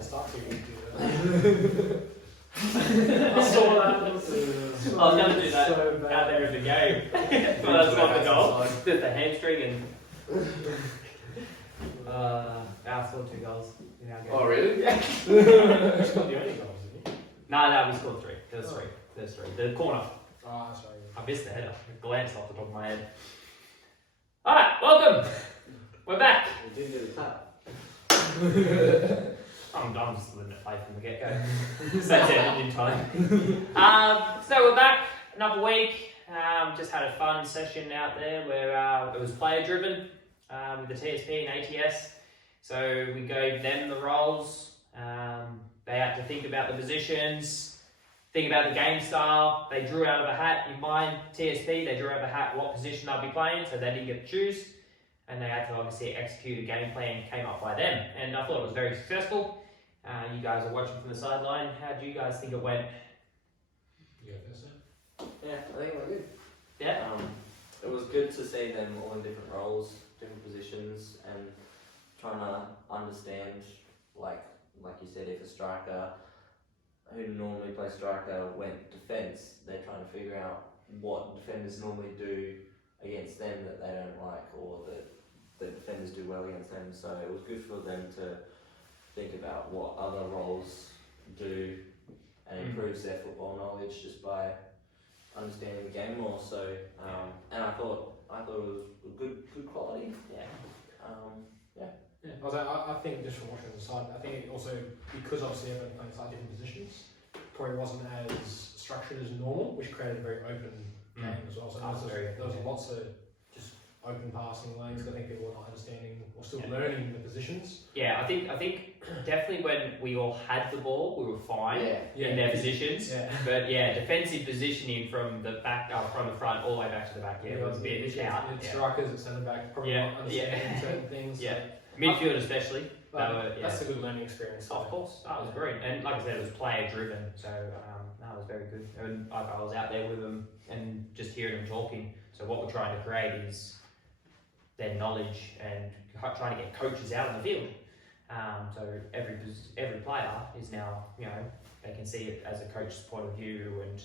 didn't start too good. I saw that. I was going to do that So out there in the game. But that's not the goal. Just the hamstring and. I scored 2 goals in our game. Oh, really? Yeah. You scored the only goals, didn't you? No, we scored 3. There's 3. There's 3. The corner. Ah, sorry. I missed the header. I glanced off the top of my head. Alright, welcome! We're back! We didn't do the tap. I'm just letting it play from the get-go. So that's it, in time. So we're back, another week. Just had a fun session out there where it was player-driven with the TSP and ATS. So we gave them the roles. They had to think about the positions, think about the game style. They drew out of a hat. In my TSP, they drew out of a hat what position I'll be playing, so they didn't get to choose. And they had to obviously execute a game plan came up by them. And I thought it was very successful. You guys are watching from the sideline. How do you guys think it went? You go first, sir? Yeah, I think we're good. Yeah? It was good to see them all in different roles, different positions, and trying to understand, like you said, if a striker who normally plays striker went defence, they're trying to figure out what defenders normally do against them that they don't like, or that the defenders do well against them. So it was good for them to think about what other roles do and improves their football knowledge just by understanding the game more. So and I thought it was good quality. Yeah. Yeah, I think just from watching the side, I think it also, because obviously everyone playing slightly different positions, probably wasn't as structured as normal, which created a very open game as well. So there was lots of just open passing lanes. I think people were not understanding or still learning the positions. Yeah, I think definitely when we all had the ball, we were fine in their positions. Yeah. But defensive positioning from the back up, from the front, all the way back to the back, it was a bit out. Strikers at centre back probably not understanding certain things. Yeah. Midfield especially. That's a good learning experience. Of course, that was brilliant. And like I said, it was player driven, so that was very good. And I was out there with them and just hearing them talking. So what we're trying to create is their knowledge and trying to get coaches out in the field. So every player is now, they can see it as a coach's point of view and,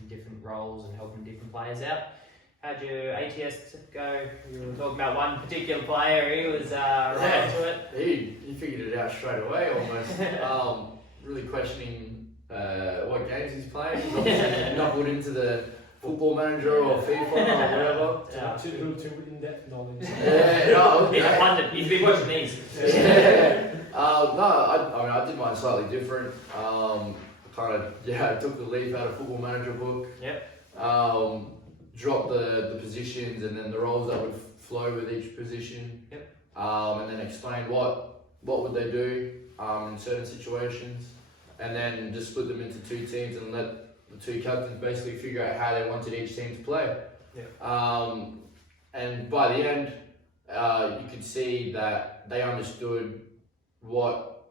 in different roles and helping different players out. How'd your ATS go? You were talking about one particular player, he was right into it. He figured it out straight away almost. Really questioning what games he's playing. He's obviously knuckled into the Football Manager or FIFA or whatever. Too in-depth knowledge. He's been watching these. I did mine slightly different. I took the leaf out of Football Manager book. Yep. Dropped the positions and then the roles that would flow with each position. Yep. And then explain what would they do in certain situations, and then just split them into 2 teams and let the 2 captains basically figure out how they wanted each team to play. Yep. And by the end, you could see that they understood what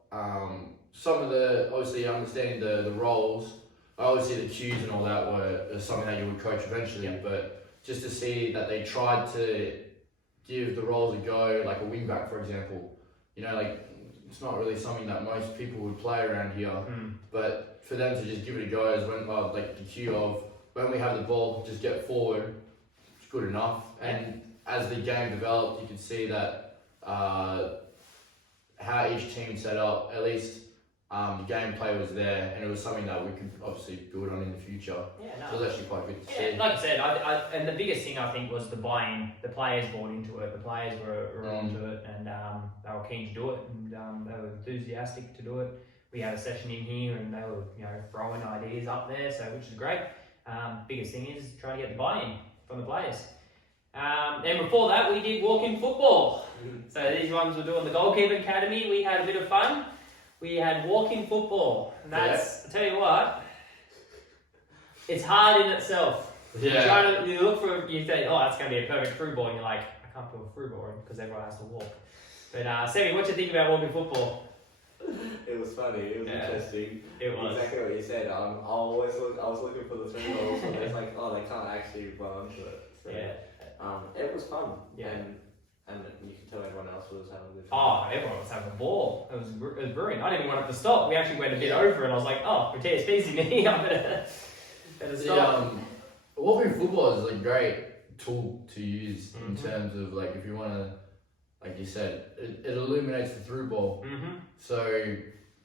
some of the, obviously understanding the roles. Obviously the cues and all that were something that you would coach eventually, but just to see that they tried to give the roles a go, like a wing back for example, it's not really something that most people would play around here, but for them to just give it a go as when like the cue of when we have the ball, just get forward, it's good enough. And as the game developed, you could see that how each team set up, at least the gameplay was there, and it was something that we could obviously build on in the future. So it was actually quite good to see. Like I said, and the biggest thing I think was the buy-in. The players bought into it. The players were onto it, and they were keen to do it, and they were enthusiastic to do it. We had a session in here, and they were throwing ideas up there, so which is great. Biggest thing is trying to get the buy-in from the players. And before that, we did walk-in football. So these ones were doing the goalkeeping academy. We had a bit of fun. We had walk-in football, and that's, I tell you what, it's hard in itself. Yeah. You think, oh, that's going to be a perfect through ball, and you're like, I can't put a through ball in because everyone has to walk. But Sammy, what do you think about walk-in football? It was funny, it was interesting. It was. Exactly what you said. I was looking for the 3 balls, and it's like, oh, they can't actually run onto it. So, it was fun. Yeah. And and you can tell everyone else was having a good Oh, time. everyone was having a ball. It was brilliant. I didn't even want it to stop. We actually went a bit over, and I was like, "Oh, Matthias busy me. I better stop." Walking football is a great tool to use in Mhm. terms of like if you want to, like you said, it illuminates the through ball. Mm-hmm. So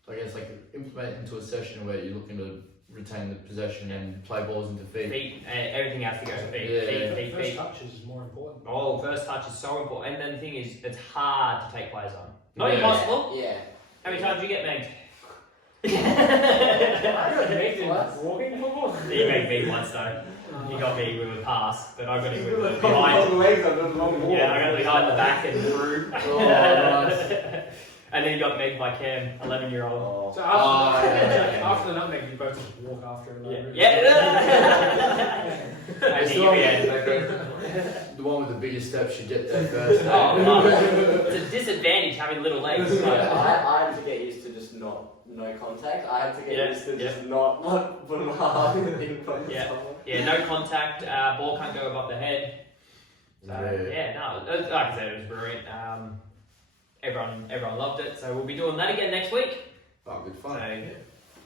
I guess like implement into a session where you're looking to retain the possession and play balls into feet. Feet, everything has to go to feet. Yeah. First touch is more important. Oh, first touch is so important. And then the thing is, it's hard to take players on. Not Yeah. impossible. Yeah. How many times do you get megged? I got made in walking football. You megged me once though. You got me with a pass, but I got him with the behind. legs, I did long walk. Yeah, I got the behind the back and through. Oh, nice. And then he got megged by Cam, 11-year-old. Oh. So after, yeah. after the nutmeg, you both just walk after him. Like, Yeah. I It's think the one we with- had. the one with the biggest steps should get there first. Oh, it's a disadvantage having little legs. I had to get used to just no contact. I had to get used to just not put them hard in front of Yeah. someone. Yeah, no contact. Ball can't go above the head. So like I said, it was brilliant. Everyone loved it. So we'll be doing that again next week. Oh, good So fun.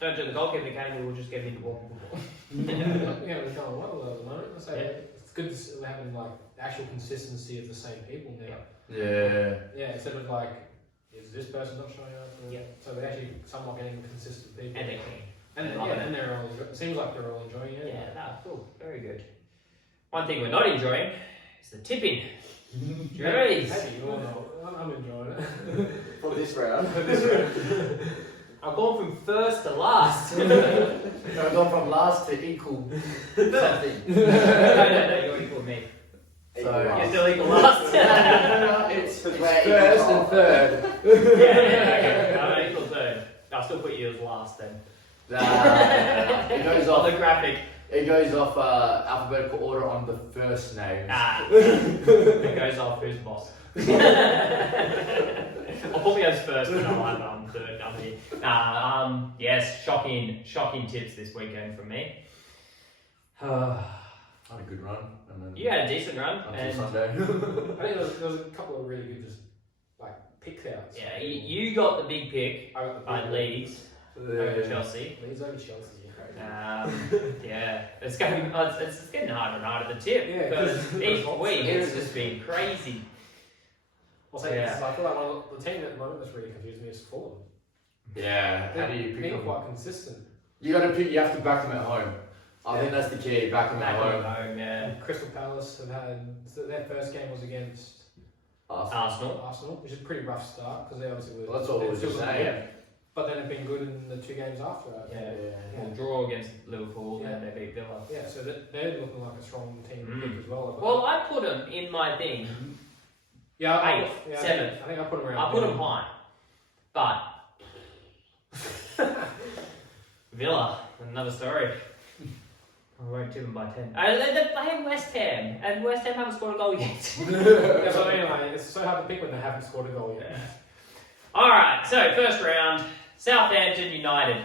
don't do the goalkeeper game. We'll just get into walking football. Yeah, we're going well at the moment. So Yeah. it's good to see we're having like actual consistency of the same people now. Yeah. Yeah, instead of like, is this person not showing up? Or, Yeah. So we're actually somewhat getting consistent people. And they're clean. And they're yeah, loving and they're all. It seems like they're all enjoying it. Yeah, no, cool. Very good. One thing we're not enjoying is the tipping. Jeez. Maybe you all know. I'm enjoying it. For this round. I've gone from first to last. I've gone from last to equal something. No, you're equal to me. So- You're still equal last. It's Because first we're equal. and third. Okay. I'm equal third. I'll still put you as last then. It goes On the off. graphic. It goes off alphabetical order on the first name. It goes off who's boss. I'll put me as first, but I'll have third down here. Yes, shocking tips this weekend from me. Had a good run. And then You had a decent run, until and Sunday. I think there was a couple of really good just like pick outs. yeah, you got the big pick I got the by big Leeds over Chelsea. Leeds over Chelsea. Yeah, it's getting harder and harder to tip Yeah, because 'cause each results- week it's just been crazy. I'll say Yeah. this, I feel like one of the team at the moment that's really confused me is Fulham. Yeah. How do you They're pick being them? quite consistent. You got to pick. You have to back them at home. I think that's the key. Back them Back at on home. home, yeah. And Crystal Palace have had so their first game was against Arsenal. Arsenal, which is a pretty rough start because they obviously were. Well, that's what we they're were just still- saying. Yeah, but then have been good in the 2 games after that. Yeah. Yeah. We'll draw against Liverpool Yeah. and they beat Villa. Yeah, so they're looking like a strong team to pick as well. Well, I put them in my thing. yeah, I 8th, yeah, 7th. I think I put them around. I put them 10. high, but Villa, another story. I won't tip them by 10. They're playing West Ham, and West Ham haven't scored a goal yet. That's what I mean. Like, it's so hard to pick when they haven't scored a goal yet. All right, so first round, Southampton United.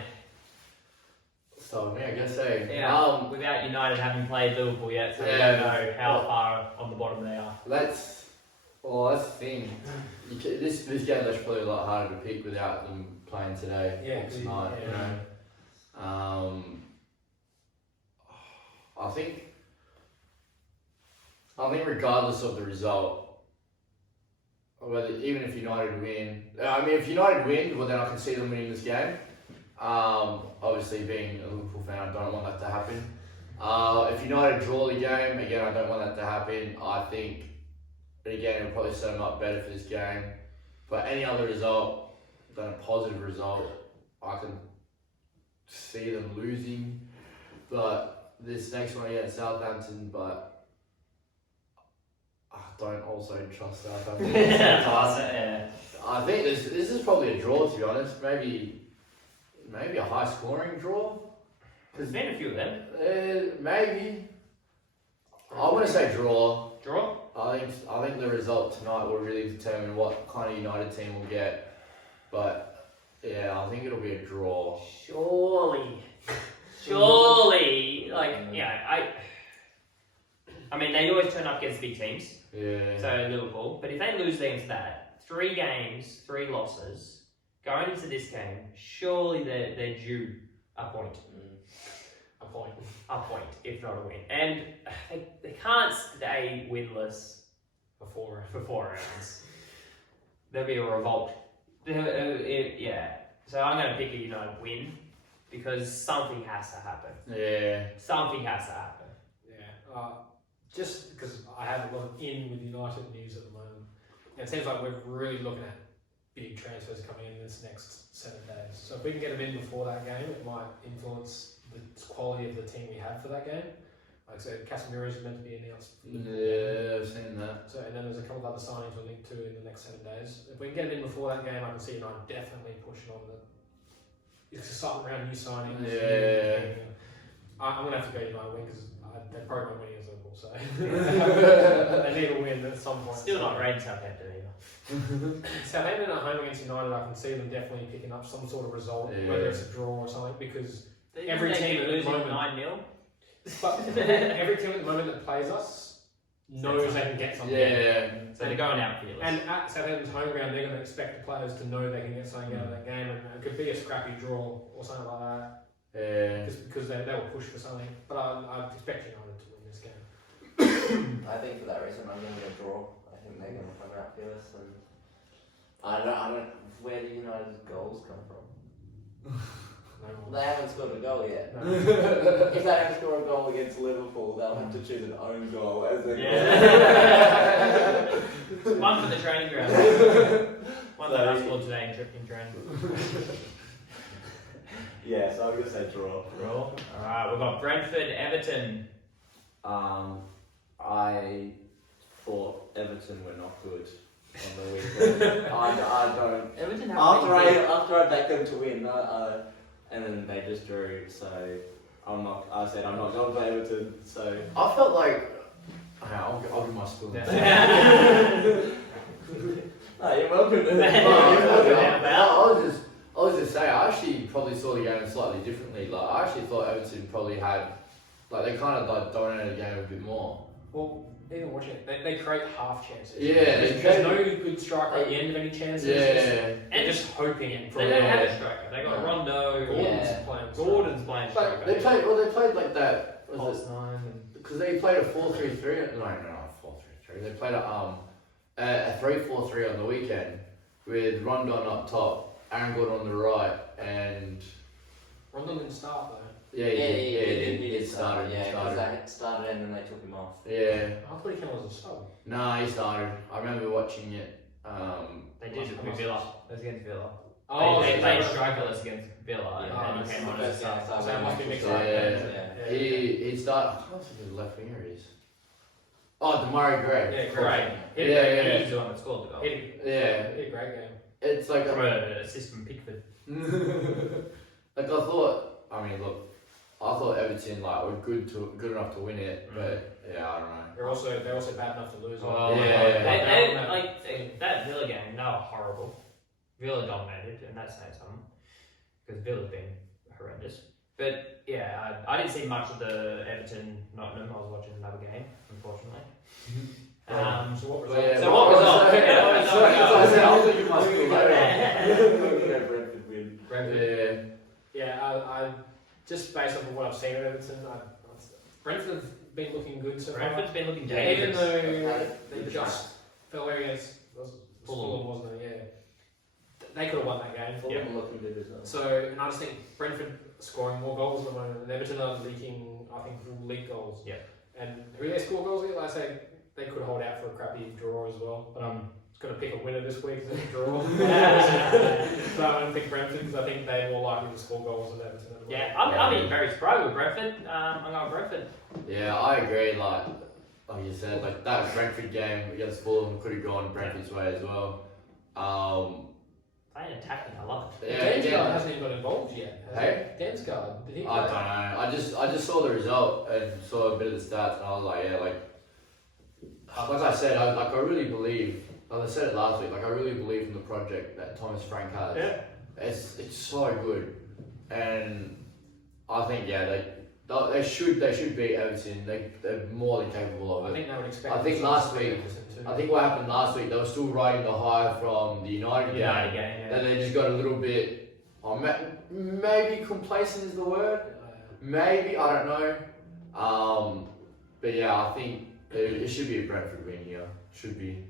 So me, I guess say. Yeah. Without United having played Liverpool yet, so we Yeah. don't know how far on the bottom they are. That's the thing. This game's actually probably a lot harder to pick without them playing today. Yeah, or tonight. yeah. You know. I think regardless of the result, whether even if United win, if United win, well then I can see them winning this game. Obviously, being a Liverpool fan, I don't want that to happen. If United draw the game, again, I don't want that to happen. I think, again, it'll probably set them up better for this game. But any other result than a positive result, I can see them losing. But this next one against Southampton, but I don't also trust Southampton. Yeah. I think this is probably a draw, to be honest. Maybe a high scoring draw. There's been a few of them. Maybe. I want to say draw. Draw? I think the result tonight will really determine what kind of United team we'll get. But yeah, I think it'll be a draw. Surely. Like, yeah, I mean, they always turn up against big teams. Yeah. So Liverpool, but if they lose against that, 3 games, 3 losses, going into this game, surely they're due a point. A point. A point, if not a win. And they can't stay winless Before. for 4 rounds. There'll be a revolt. Yeah. So I'm going to pick a United win because something has to happen. Yeah. Something has to happen. Yeah. Just because I have a lot of in with United news at the moment, and it seems like we're really looking at big transfers coming in this next 7 days. So if we can get them in before that game, it might influence the quality of the team we have for that game. Like I said, Casemiro is meant to be announced. Yeah, I've seen that. So, and then there's a couple of other signings we're linked to in the next 7 days. If we can get them in before that game, I can see United definitely pushing on the excitement around new signings. Yeah. I'm going to have to go United win because they probably won't win against Liverpool, so they need a win at some point. Still not rating Southampton either. Southampton at home against United, I can see them definitely picking up some sort of result, Yeah. whether it's a draw or something, because Every team at the losing moment- 9-0. but every team at the moment that plays us knows they can get something. Yeah. So they're going out fearless. And at Southampton's home ground, they're going to expect the players to know they can get something out of that game, and it could be a scrappy draw or something like that, Yeah. just because they will push for something. But I expect United to win this game. I think for that reason I'm going to go draw. I think they're going to come out fearless, and I don't. Where do United's goals come from? They haven't scored a goal yet. No. If they don't score a goal against Liverpool, they'll have to choose an own goal as their goal. One for the training ground. One that I scored today in training. Yeah, so I'm going to say draw. Draw. Alright, we've got Brentford, Everton. I thought Everton were not good on the weekend. I don't. Everton After I backed them to win, and then they just drew. So I said I'm not going to Everton. So I felt like. Okay, I'll give my school. no, you're welcome. I was just saying, I actually probably saw the game slightly differently. Like, I actually thought Everton probably had, like, they kind of like dominated the game a bit more. Well, even watching it, they create half chances. Yeah, there's no good striker at the end of any chances. Yeah. They're just hoping it. They don't have a striker. They got Rondo. Gordon's playing striker. They played like that. False 9. Because they played a 4-3-3. No, 4-3-3. They played a 3-4-3 on the weekend with Rondon up top, Aaron Gordon on the right, and Rondon didn't start though. He did start. Yeah, because they started and then they took him off. Yeah. I thought he came as a sub. Nah, he started. I remember watching it. They did with Villa. That was against Villa. Oh, they so played that- strikerless against Villa, Yeah. and then he came on as a sub. So it must be mixed Yeah. up. Yeah. He started. I can't think of the left winger is. Oh, Damari Gray. Yeah, Great. Yeah. He's the one that scored the goal. He had Yeah. a great game. It's like From an assist from Pickford. like I thought. I mean, look. I thought Everton like were good enough to win it, but yeah, I don't know. They're also bad enough to lose. Oh, Yeah. that Villa game, they were horrible. Villa dominated, and that's saying something. Because Villa's been horrendous. But yeah, I didn't see much of the Everton Nottingham. I was watching another game, unfortunately. So what But yeah, So what result? I'll give you my score later. Brentford win. Yeah. Yeah, I just based off of what I've seen of Everton, Brentford have been looking good so far. Brentford's been looking Even dangerous. though they just fell against Fulham, wasn't it? Yeah. They could have won that game. Fulham looking good as well. So, and I just think Brentford scoring more goals at the moment, and Everton are leaking, I think, league goals. Yeah. And who they score goals against, like I say, they could hold out for a crappy draw as well. But I'm going to pick a winner this week as a draw. So I don't think Brentford, because I think they're more likely to score goals than Everton at the moment. Yeah, I'm even very surprised with Brentford. I'm going Brentford. Yeah, I agree. Like you said, like that Brentford game against Fulham could have gone Brentford's way as well. Playing attacking, I love it. Yeah, Dansgaard hasn't even got involved yet. Hey? Dansgaard, did he? I don't know. I just saw the result and saw a bit of the stats, and I was like, yeah, like I said, I really believe. Like I said it last week. Like I really believe in the project that Thomas Frank has. Yeah. It's so good, and I think They should beat Everton. They're more than capable of I it. think they would expect. I think them last to beat week- Everton too. I think what happened last week, they were still riding the high from the United game. United game, yeah. Then they just got a little bit, maybe complacent is the word. Maybe, I don't know. But yeah, I think it should be a Brentford win here. Should be.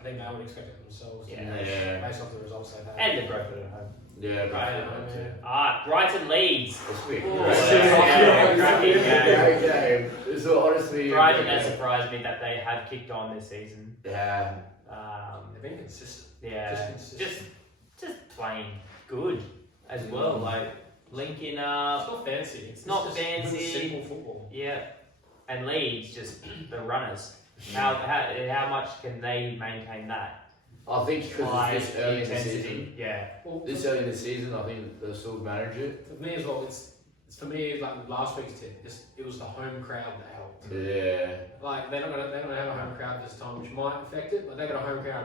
I think they would expect it themselves. Yeah. Based off the results they've had. And the Brentford at home. Yeah, Right. Brentford too. Brighton Leeds. It's big. Oh, Yeah, cracking game. Great game. It's honestly. Brighton has surprised me that they have kicked on this season. Yeah. They've been consistent. Yeah, Just consistent. just playing good as well. Like linking It's up. not fancy. It's not just fancy. Simple football. Yeah, and Leeds just the runners. How much can they maintain that? I think because it's this early in the intensity. season. Yeah. Well, This early in the season, I think they'll still manage it. for me as well, it's for me like last week's tip. It was the home crowd that helped. Yeah. Like they're gonna have a home crowd this time, which might affect it, but they got a home crowd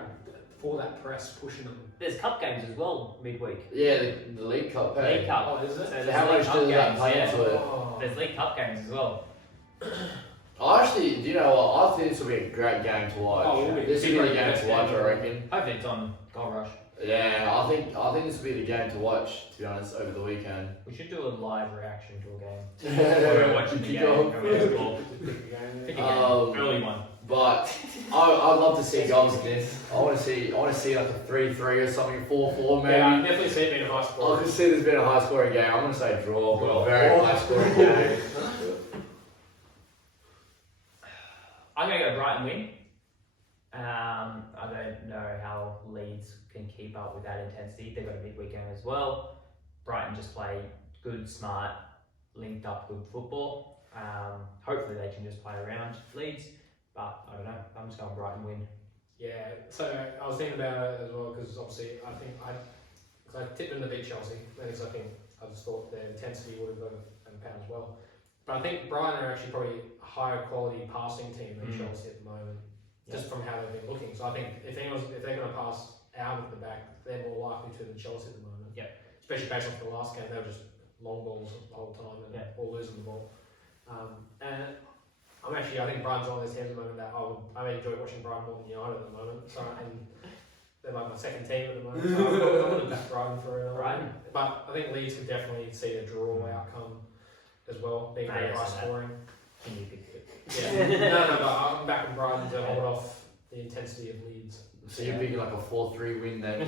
for that press pushing them. There's cup games as well midweek. Yeah, the League Cup. Hey. League Cup. Oh, is it? So there's How League much Cup does that games, play yeah. into it? Oh. There's League Cup games as well. I actually, you know what? I think this will be a great game to watch. Oh, it will be. This will be the game Best to watch, game. I reckon. Hopefully it's on Gold Rush. Yeah, I think this will be the game to watch. To be honest, over the weekend. We should do a live reaction to a game. We're watching the game. And we just score. Pick a game. Early one. But I'd love to see goals in this. I want to see like a 3-3 or something, 4-4 maybe. Yeah, I definitely see it being a high I score. can see there's been a high scoring game. I'm going to say draw, but a very high scoring game. I'm going to go Brighton win. I don't know how Leeds can keep up with that intensity. They've got a midweek game as well. Brighton just play good, smart, linked up good football. Hopefully they can just play around Leeds. But I don't know. I'm just going Brighton win. Yeah, so I was thinking about it as well because obviously I think I tipped them to beat Chelsea because I just thought their intensity would have got a pound as well. But I think Brighton are actually probably a higher quality passing team than Chelsea at the moment, just from how they've been looking. So I think if they're going to pass out of the back, they're more likely to than Chelsea at the moment. Yeah. Especially based off the last game, they were just long balls the whole time and all losing the ball. And I think Brighton's one of those teams at the moment that I enjoy watching Brighton more than United at the moment. So, and they're like my second team at the moment. So I'm going to back Brighton for another Brighton. win. But I think Leeds could definitely see a draw outcome as well, being very high scoring. Can you pick it? Yeah. no, but I'm backing Brighton to hold off the intensity of Leeds. So you're picking like a 4-3 win then?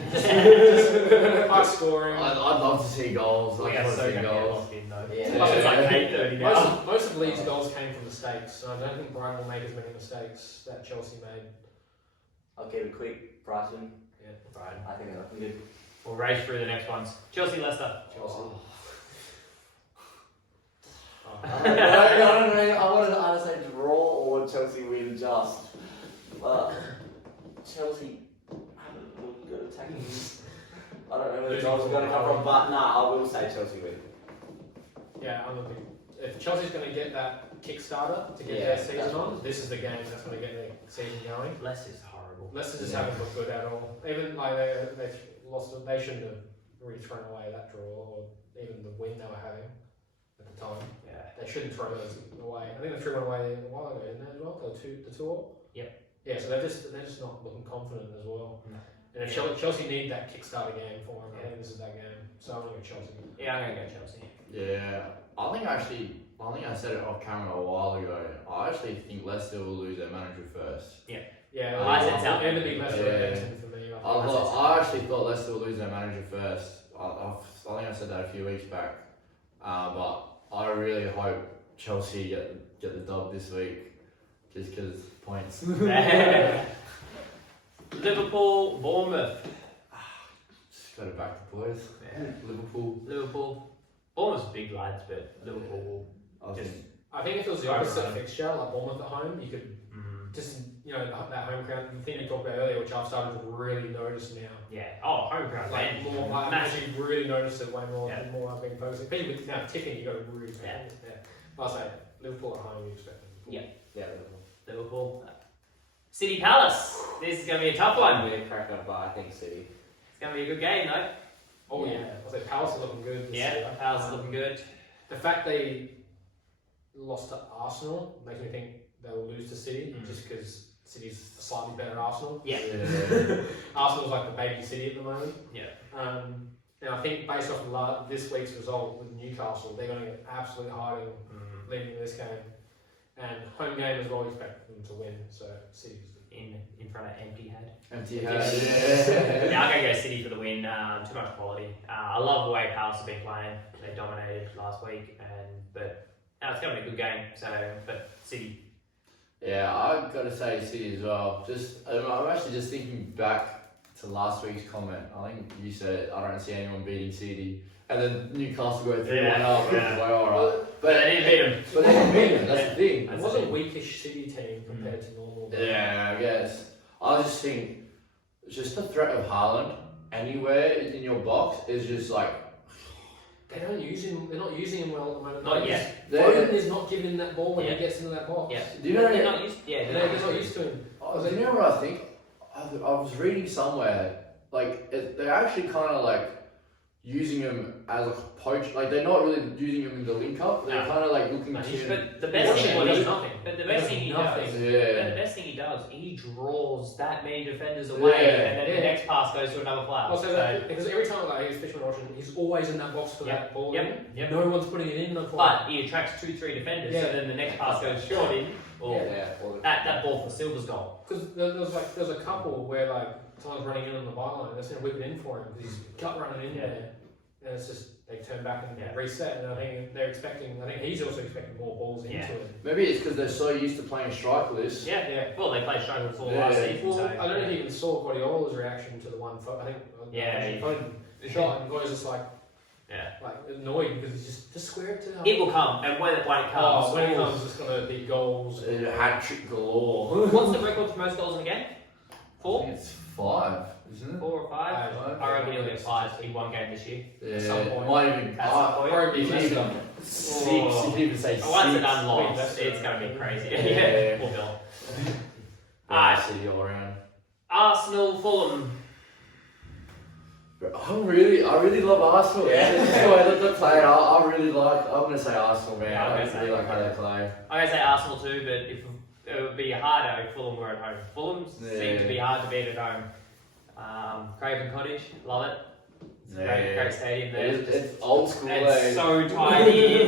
High scoring. I'd love to see goals. We I'd are love so to see going to get goals. locked in though. Yeah. Plus it's like 8:30 now. Most of Leeds' goals came from mistakes, so I don't think Brighton will make as many mistakes that Chelsea made. I'll keep it quick. Brighton. Yeah. Right. I think they're looking good. We'll race through the next ones. Chelsea, Leicester. Chelsea. I wanted to either say draw or Chelsea win just. But Chelsea haven't looked good attacking. I don't know where the goals are going to come from, but I will say Chelsea win. Yeah, I'm looking. If Chelsea's going to get that Kickstarter to get their season on, this is the game that's going to get their season going. Leicester's horrible. Leicester just haven't looked good at all. Even like they lost, they shouldn't have really thrown away that draw or even the win they were having at the time. Yeah. They shouldn't throw those away. I think they threw one away a while ago, didn't they as well? The two all. Yep. Yeah, so they're just not looking confident as well. No. And if Chelsea need that Kickstarter game for them, I think this is that game. So I'm going to go Chelsea. Yeah, I'm going to go Chelsea. Yeah, I think I said it off camera a while ago. I actually think Leicester will lose their manager first. Yeah, I said Southampton. and the big Leicester Yeah. Everton for me. I actually thought Leicester would lose their manager first. I think I said that a few weeks back. But I really hope Chelsea get the dub this week, just because points. Liverpool, Bournemouth. Just got to back the boys. Yeah. Liverpool. Bournemouth's big lads, but Liverpool will I just. think. I think if it was the opposite fixture, like Bournemouth at home, you could Mm, just, that home crowd, the thing we talked about earlier, which I've started to really notice now. yeah. Oh, home crowd. Like man. more, I've Massive. actually really noticed it way more. Yeah. The more I've been focusing. People with now ticking, you got to really pay Yeah. attention. Yeah. I say Liverpool at home, you expect them. Yeah. Yeah, Liverpool. Liverpool. City Palace. This is going to be a tough one. We're cracker, but I think City. It's going to be a good game, though. Oh yeah, I say Palace are looking good. This Yeah, year. Palace is looking good. The fact they lost to Arsenal makes me think they'll lose to City just because City's slightly better Arsenal. Yeah. Arsenal's like the baby City at the moment. Yeah. And I think based off of this week's result with Newcastle, they're going to get absolute hiding leading into this game. And home game as well, expect them to win. So City's in front of empty head. Empty Yeah. head. Yeah, I'm going to go City for the win. Too much quality. I love the way Palace have been playing. They dominated last week, but it's going to be a good game. So, but City. Yeah, I've got to say City as well. I'm actually just thinking back to last week's comment. I think you said I don't see anyone beating City, and then Newcastle go 3-1 up. And it's like, all right, But they didn't beat them. but they didn't beat them. That's the thing. It was a weakish City team compared to normal. Yeah, I guess. I just think just the threat of Haaland anywhere in your box is just like. They don't use him. They're not using him well at the moment. Not yet. Foden is not giving him that ball when Yeah. he gets into that box. Yeah. Do you know? They're not used. Yeah, They're not used to him. Do you know what I think? I was reading somewhere they're actually kind of like using him as a poach. Like they're not really using him in the link up. They're No. kind of like looking But to. the best thing he he does does, nothing. but the He best does thing he nothing. does, Yeah. the best thing he does, he draws that many defenders away, Yeah. and then the next pass goes to another player. Also, because every time like he's fishing watching, he's always in that box for Yep. that ball. Yep. In. No one's putting it in. But he attracts 2-3 defenders, Yeah. so then the next pass goes short in, or that ball for Silva's goal. Because there's a couple where like someone's running in on the byline, they're going to whip it in for him because he's gut running in there, and it's just they turn back and reset. And I think they're expecting. I think he's also expecting more balls into it. Maybe it's because they're so used to playing strikerless. Yeah. Well, they played striker before Yeah. last season. Well, So, I don't know if you even saw Guardiola's reaction to the one. I think Foden shot and Guardiola's just like annoyed because he's just square it to. It will come, and when it comes, when it comes, it's going to be goals. Hat trick galore. What's the record for most goals in a game? I 4? think it's 5, isn't it? 4 or 5? I reckon he'll get 5 in one game this year. Yeah, some point. might even. At some point. Probably You can less even than 6. You can even say 6. Once it's unlocked, That's it's going to be crazy. Yeah. Poor Bill. City all around. Arsenal, Fulham. I really love Arsenal. Yeah. Just the way that they play. I really like. I'm gonna say Arsenal, man. Yeah, I'm I gonna say really like how they play. I'm going to say Arsenal too, but it would be harder if Fulham were at home. Fulham seem to be hard to beat at home. Craven Cottage, love it. It's a great stadium there. It's old school. It's so tiny.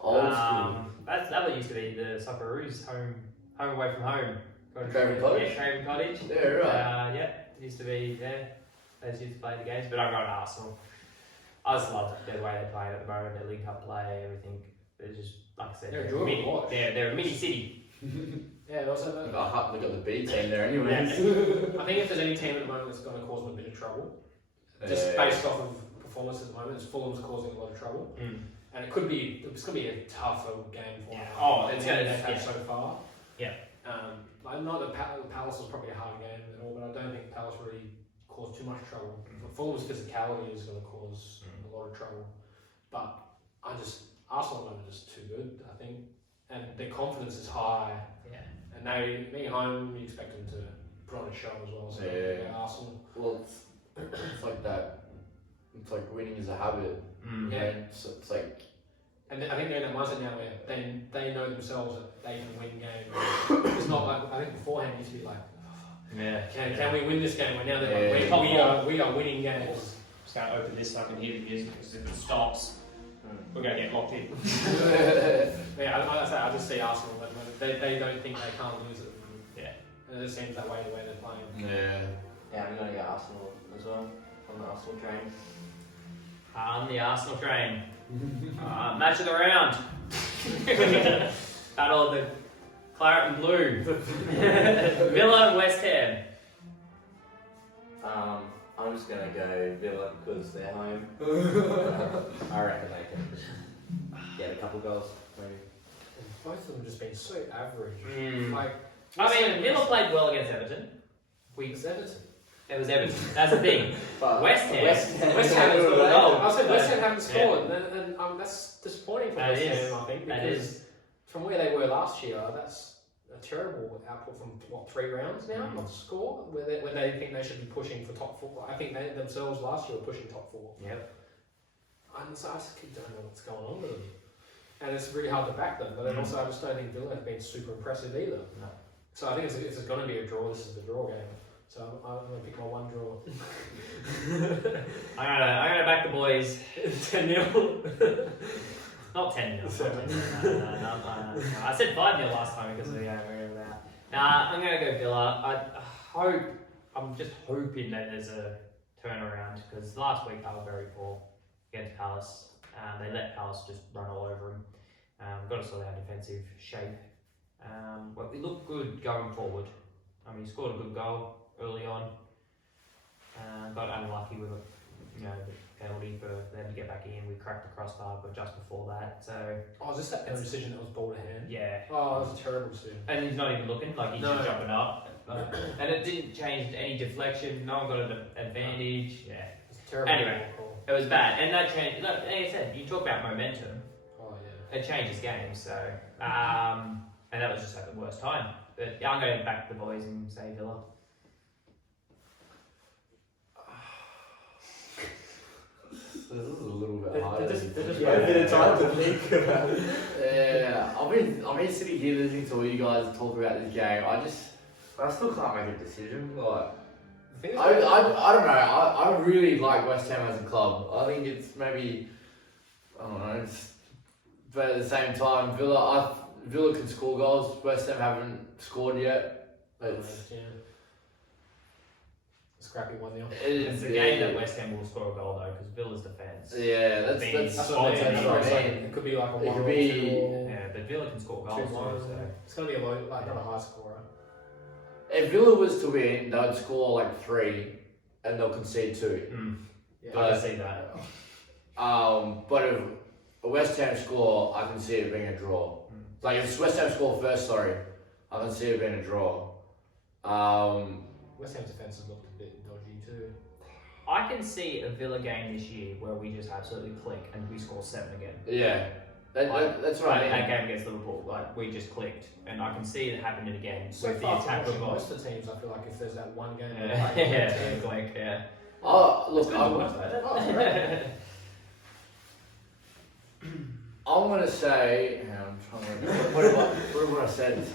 Old school. That used to be the Socceroos home away from home. Craven Cottage? Yeah, Craven Cottage. Yeah, right. It used to be there. They used to play the games, but I'm going to Arsenal. I just love the way they play at the moment. Their link up play, everything. They're just, like I said, They're enjoyable to watch. They're a mini city. Yeah, also They got the B team there, anyways. I think if there's any team at the moment that's going to cause them a bit of trouble, just based off of performance at the moment, Fulham's causing a lot of trouble, and it's going to be a tougher game for them. It's going to have so far. Yeah. Not that Palace was probably a hard game at all, but I don't think Palace really caused too much trouble. Fulham's physicality is going to cause a lot of trouble, but Arsenal are just too good, I think, and their confidence is high. Yeah. And they being home, you expect them to put on a show as well. So Arsenal. Well, it's like that. It's like winning is a habit. Yeah. And so it's like. And I think they're in that mindset now where they know themselves that they can win games. It's not like, I think beforehand it used to be like, can we win this game? Where now they're like, we are winning games. Just going to open this so I can hear the music because if it stops, we're going to get locked in. I just see Arsenal at the moment. They don't think they can't lose it. Yeah. And it just seems that way the way they're playing. Yeah, I'm going to go Arsenal as well. On the Arsenal train. On the Arsenal train. Match of the round. Battle of the Claret and Blue. Villa and West Ham. I'm just going to go Villa because they're home. I reckon they can get a couple goals. Maybe. Both of them just been so average. Villa played well against Everton. It's Everton. It was Everton. That's the thing. But West Ham West Ham has scored a goal. I said West Ham haven't scored, and that's disappointing for West Ham, I think, That because is. from where they were last year, that's a terrible output from 3 rounds now, not to score, where they think they should be pushing for top 4. I think they themselves last year were pushing top 4. Yep. So I just don't know what's going on with them. and it's really hard to back them. But then also, I just don't think Villa have been super impressive either. No. So I think it's going to be a draw. This is the draw game. So I'm going to pick my one draw. I'm gonna back the boys. 10-0. Not 10-0. Seven. No. I said 5-0 last time because of the game. Nah, I'm gonna go Villa. I'm just hoping that there's a turnaround because last week they were very poor against Palace. They let Palace just run all over them. Got us all our defensive shape. But we look good going forward. I mean, he scored a good goal early on. Got unlucky with the penalty for them to get back in. We cracked the crossbar, but just before that, so Oh, is this that penalty decision that was ball to hand? yeah. Oh, that was a terrible decision. And he's not even looking, like he's just jumping up. And it didn't change any deflection. No one got an advantage. Yeah, It's a terrible Anyway. call. it was bad, and that changed. Like I said, you talk about momentum. Oh yeah. It changes games. So, and that was just at the worst time. But yeah, I'm going back to the boys and say Villa. This is a little bit harder. Yeah, a bit of time to think about it. Yeah, I've been sitting here listening to all you guys talk about this game. I still can't make a decision. Like, The thing is, I don't know. I really like West Ham as a club. I think it's maybe, I don't know. But at the same time, Villa can score goals. West Ham haven't scored yet. It's, yeah. Scrappy 1-0. It's a game that West Ham will score a goal though, because Villa's defence. Yeah, that's That's what I mean. It could be like a It 1 could or be- 2. Yeah, but Villa can score goals too. 2-1. So. It's going to be a low, like not a high scorer. If Villa was to win, they would score like 3, and they'll concede 2. Yeah. I can see that. But if a West Ham score, I can see it being a draw. Like if West Ham score first, sorry, I can see it being a draw. West Ham's defence has looked a bit dodgy too. I can see a Villa game this year where we just absolutely click and we score 7 again. Yeah, that's right. That game against Liverpool, like we just clicked, and I can see it happening again So with the far, attack from of watching goals. most of the teams, I feel like if there's that one game, Yeah, yeah, like yeah. Oh, look, It's good to watch that. Oh, it's great. I'm gonna say. I'm trying to. What have I said?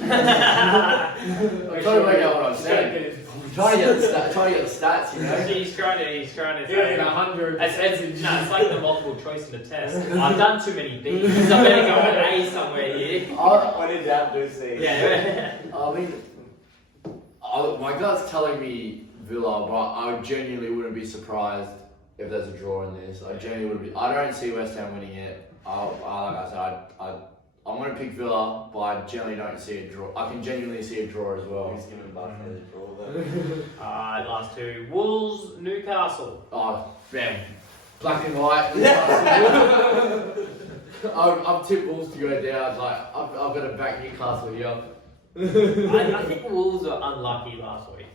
I'm trying to make out what I'm saying. I'm trying to get the stats, you know. He's trying to He's say. getting 100. It's like the multiple choice in the test. I've done too many B's. I better go with A somewhere here. When in doubt, do C. Yeah. I mean, my gut's telling me Villa, but I genuinely wouldn't be surprised if there's a draw in this. I genuinely wouldn't be. I don't see West Ham winning it. Like I said, I'm going to pick Villa, but I genuinely don't see a draw. I can genuinely see a draw as well. Who's giving Barca the draw though? Alright, last two. Wolves, Newcastle. Oh, man. Black and white. I've tipped Wolves to go down. Like, I've got to back Newcastle here. I think Wolves are unlucky last week.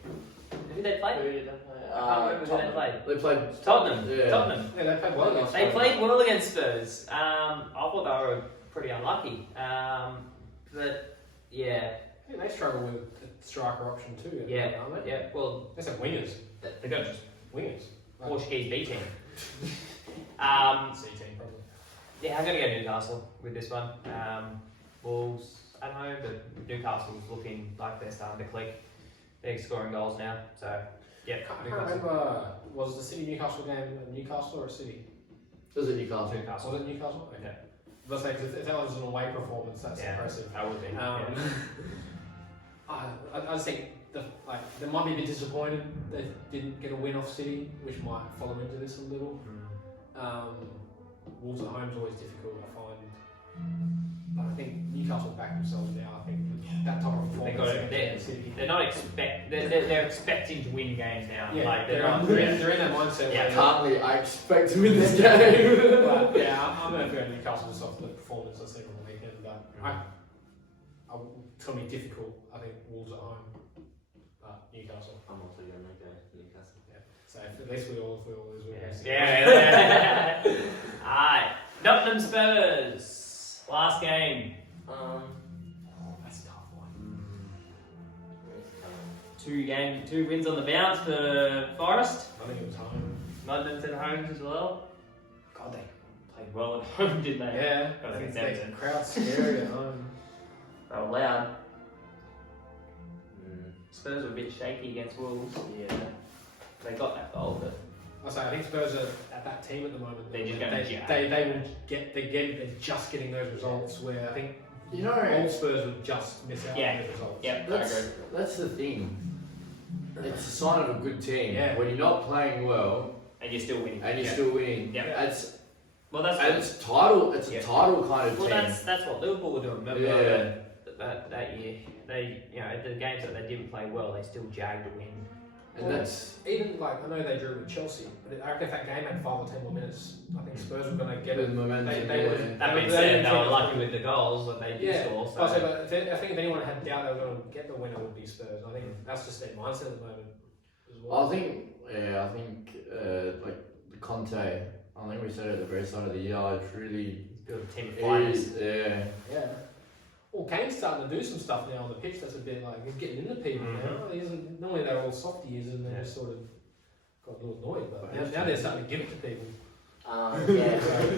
Who they played? Who did they play? I can't remember who they played. They played Tottenham. Yeah. Tottenham. Yeah, they played well against They played well against Spurs. I thought they were pretty unlucky. But yeah, Yeah, they struggle with the striker option too. yeah, aren't they? yeah. Well, They said wingers. they got just Wingers. Portuguese B team. C team probably. Yeah, I'm gonna go Newcastle with this one. Wolves at home, but Newcastle's looking like they're starting to click. They're scoring goals now, so yeah. I can't Newcastle. remember, was the City Newcastle game a Newcastle or a City? It was at Newcastle. Newcastle. Was it Newcastle? Okay. Yeah. But say, if that was an away performance, that's Yeah. impressive. That would be. I just think they might be a bit disappointed they didn't get a win off City, which might follow into this a little. Wolves at home is always difficult, I find. But I think Newcastle back themselves now. I think that type of They performance got it. against City. They're not they're expecting to win games now. Yeah, like they're not. in that mindset. Yeah, where Calmly, I expect to win this game. but yeah, I'm going to go Newcastle just off the performance I've seen on the weekend. But it's going to be difficult. I think Wolves at home, but Newcastle. I'm also going to go Newcastle. So at least we all feel as well. Yeah. Alright, Nottingham Spurs. Last game. That's a tough one. Two wins on the bounce for Forest. I think it was home. Nottingham's at home as well. God, they played did well at home, didn't they? Yeah, I think the Everton. crowd's scary at home. They were loud. Mm, Spurs were a bit shaky against Wolves. yeah. They got that goal, but I think Spurs are at that team at the moment. They're just gonna jab. they will get they're just getting those results where I think You know, all Spurs would just miss out Yeah. on those results. yeah, I agree. that's the thing. It's a sign of a good team. Yeah. When you're not playing well And you're still winning. and you're Yeah. still winning. Yeah. It's Well, that's and it's title. It's Yeah. a title kind of well, team. that's what Liverpool were doing. Remember Yeah. that year? They the games that they didn't play well, they still jagged to win. And that's Even like I know they drew with Chelsea, but I reckon if that game had 5 or 10 more minutes, I think Spurs were going to get the it. momentum. they yeah. would- That being They said, didn't they were take- lucky with the goals that they did Yeah. score. I So think if anyone had doubt they were going to get the winner would be Spurs. I think that's just their mindset at the moment as well. I think like Conte. I think we said it at the very start of the year. It's really build a team of fighters. Yeah. Well, Kane's starting to do some stuff now on the pitch that's a bit like he's getting into people now. He isn't, normally they're all softies and they just sort of got a little annoyed, but now they're starting to give it to people. Yeah.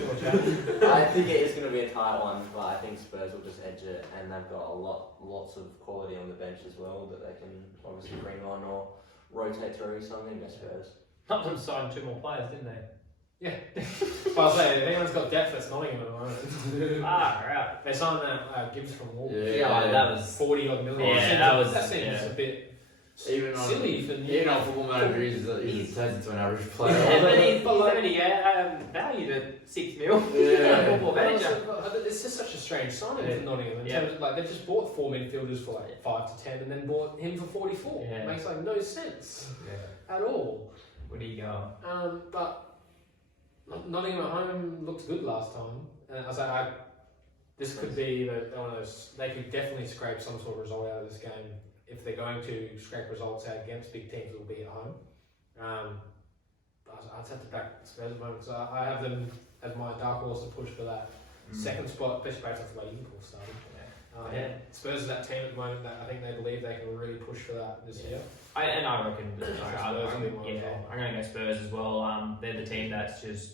Watch out. I think it is going to be a tight one, but I think Spurs will just edge it, and they've got lots of quality on the bench as well that they can obviously bring on or rotate through. So I'm going to go Spurs. Tottenham signed 2 more players, didn't they? Yeah. But I'll say, if anyone's got depth, that's Nottingham at the moment. Right. They signed that Gibbs from Wolves. That was 40 odd million. Yeah, that seems yeah. a bit Even on silly for even on Football Manager, he's turns into an average player. Yeah, but he's only valued at 6 mil. Yeah. Football Manager. It's just such a strange signing Yeah. for Nottingham. In Yeah. terms of, like they just bought 4 midfielders for like 5 to 10, and then bought him for 44. Yeah. It makes like no sense Yeah. at all. Where do you go? But Nottingham at home looked good last time, and I was like, this could be one of those. They could definitely scrape some sort of result out of this game. If they're going to scrape results out against big teams, it will be at home. But I just have to back Spurs at the moment, so I have them as my dark horse to push for that second spot, especially based off the way Liverpool started. Spurs is that team at the moment that I think they believe they can really push for that this year. I reckon I'm Spurs will be one as well. I'm going to go Spurs as well. They're the team that's just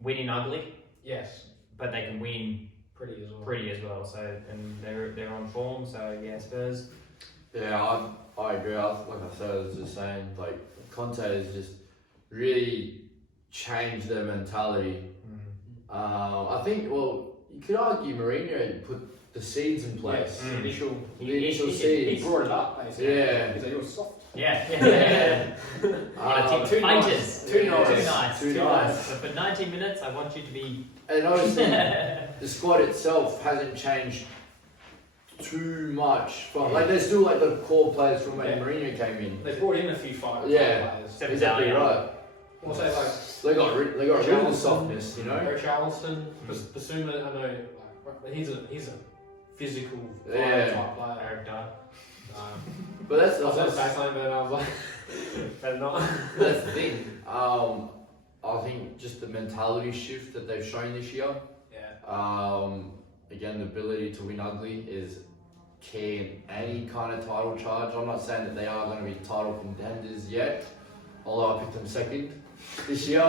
winning ugly, Yes, but they can win pretty as well. pretty as well. So and they're on form. So yeah, Spurs. Yeah, I agree. Like I said, I was just saying, like Conte has just really changed their mentality. I think, well, you could argue Mourinho put the seeds in place. Yes, initial Seeds. he brought it up basically. Yeah. He's like, you're soft. Yeah. Too Fighters. Too nice. Too nice. So for 90 minutes, I want you to be. And obviously, the squad itself hasn't changed too much. From like, there's still like the core players from when Mourinho came in. They brought in a few fighters. Yeah. players. Exactly right. Also, like They got rid of the Richarlison, softness, you know. Charleston, Basuma, I know, like, he's a physical Yeah. type player. Character. But that's I was going to say something, but I was like, better not. that's the thing. I think just the mentality shift that they've shown this year. Yeah. Again, the ability to win ugly is key in any kind of title charge. I'm not saying that they are going to be title contenders yet, although I picked them second this year.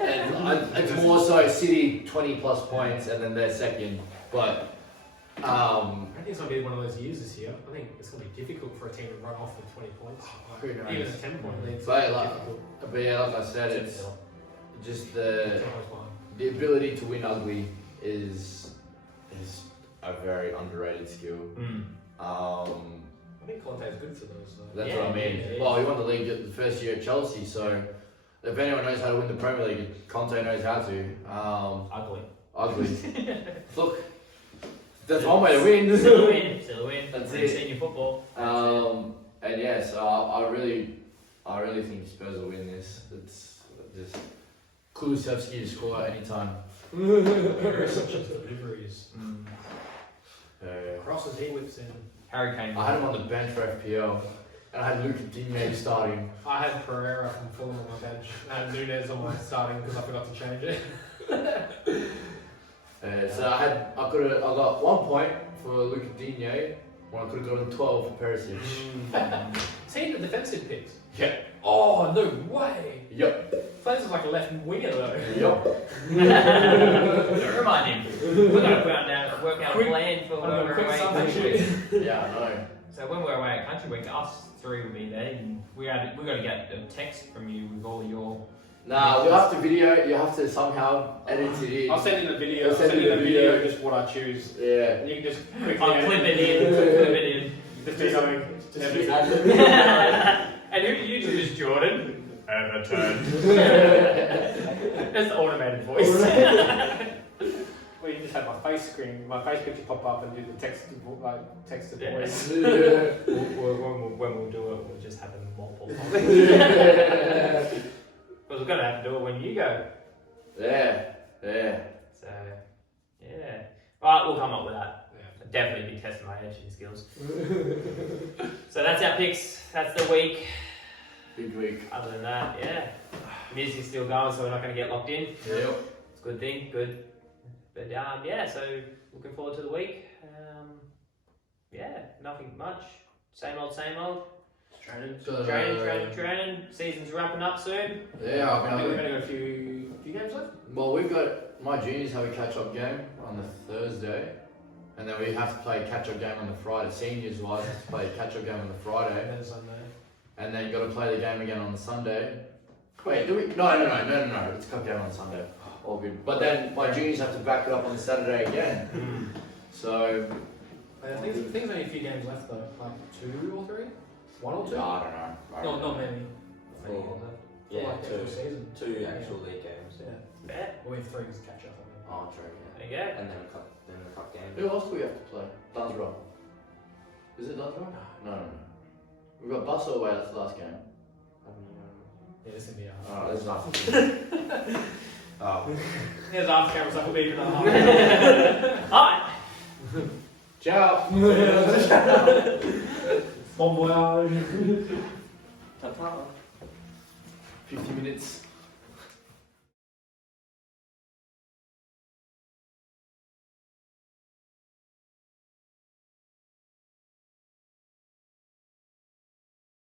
And it's more so City 20 plus points and then they're second. But I think it's going to be one of those years this year. I think it's going to be difficult for a team to run off with 20 points. Who knows? Even a 10-point lead. but yeah, like I said, it's just the It's almost fine. the ability to win ugly is a very underrated skill. I think Conte is good for those. Though. That's Yeah, what I mean. yeah. Well, he won the league the first year at Chelsea, so if anyone knows how to win the Premier League, Conte knows how to. Ugly. Ugly. Look, that's one way to win. Still a win. Still a win. That's In it. senior football. And yeah, so I really think Spurs will win this. It's just Kulusevski to score at any time. Receptions, deliveries. Crosses he whips in. Harry Kane. I had him on the bench for FPL, and I had Luka Digne starting. I had Pereira from Fulham on my bench. I had Nunez on my starting because I forgot to change it. So I got 1 point for Luka Digne, when I could have gotten 12 for Perisic. See the defensive picks. Yeah. Oh, no way. Yep. Flames is like a left winger though. Yup. Don't remind him. We're going to work out a Quick- plan for when we're quick away at sub country week. Yeah, I know. So when we're away at country week, us three will be there. And we got to get a text from you with all your. Nah, we'll have to video. You have to somehow edit it in. I'll send in the video. I'll send in the video. just what I choose. Yeah. And you can just quickly I'll edit clip it in. Clip it in. Just be going. Just And who do you choose, Jordan? Everton. That's the automated voice. Well, you just have my face picture pop up and do the text to Yeah. voice. when we'll do it, we'll just have them multiple times. Because we're gonna have to do it when you go. Yeah. So, yeah. Alright, we'll come up with that. I'll definitely be testing my editing skills. So that's our picks. That's the week. Big week. Other than that, yeah. Music's still going, so we're not gonna get locked in. Yep. It's a good thing, good. But yeah, so looking forward to the week. Yeah, nothing much. Same old, same old. Training. Training. Season's wrapping up soon. Yeah, We've only got a few games left. well, we've got my juniors have a catch-up game on the Thursday, and then we have to play a catch-up game on the Friday. Seniors wise, have to play a catch-up game on the Friday, And then Sunday. and then you got to play the game again on the Sunday. Wait, do we? No. It's a cup game on Sunday. All good. But then my juniors have to back it up on the Saturday again. So I think there's only a few games left though. Like 2 or 3? 1 or 2? I don't know. Not many. Four. Yeah, Yeah, like two. season. Two actual league games. Yeah. Fair. We have 3 to catch up. Oh, true. There Yeah. you go. And then the cup game. Who else do we have to play? Dunsborough. Is it Dunsborough? No. We've got Bustle away. That's the last game. Yeah, this is gonna be Oh, there's nothing. Oh. There's after camera stuff. We'll be even Hi. Ciao. Bon voyage. Ta-ta. 50 minutes.